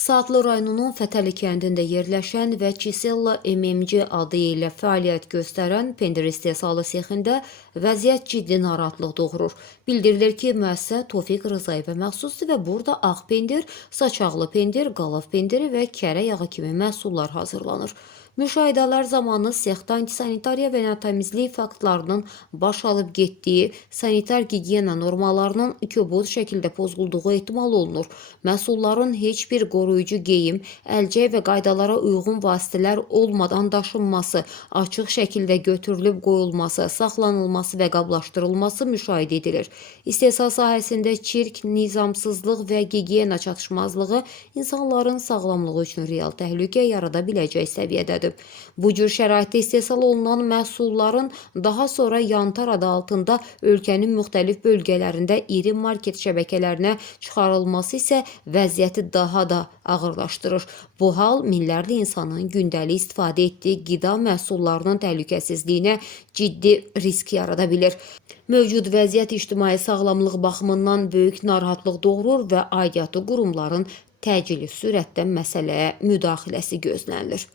Saatlı rayonunun Fətəli kəndində yerləşən və Çisella MMC adı ilə fəaliyyət göstərən pendir istehsalı sexində vəziyyət ciddi narahatlıq doğurur. Bildirilir ki, müəssisə Tofiq Rızayevə məxsusdur və burada ağ pendir, saçaqlı pendir, qalaf pendiri və kərə yağı kimi məhsullar hazırlanır. Müşahidələr zamanı sexdə antisanitariya və təmizlik faktlarının baş alıb getdiyi, sanitar gigiyena normalarının kobud şəkildə pozulduğu ehtimal olunur. Məhsulların heç bir qoruyucu geyim, əlcək və qaydalara uyğun vasitələr olmadan daşınması, açıq şəkildə götürülüb qoyulması, saxlanılması və qablaşdırılması müşahidə edilir. İstehsal sahəsində çirk, nizamsızlıq və gigiyena çatışmazlığı insanların sağlamlığı üçün real təhlükə yarada biləcək səviyyədədir. Bu cür şəraitdə istehsal olunan məhsulların daha sonra yantar adı altında ölkənin müxtəlif bölgələrində iri market şəbəkələrinə çıxarılması isə vəziyyəti daha da ağırlaşdırır. Bu hal minlərlə insanın gündəlik istifadə etdiyi qida məhsullarının təhlükəsizliyinə ciddi risk yarada bilir. Mövcud vəziyyət ictimai sağlamlıq baxımından böyük narahatlıq doğurur və aidiyyatı qurumların təcili sürətdə məsələyə müdaxiləsi gözlənilir.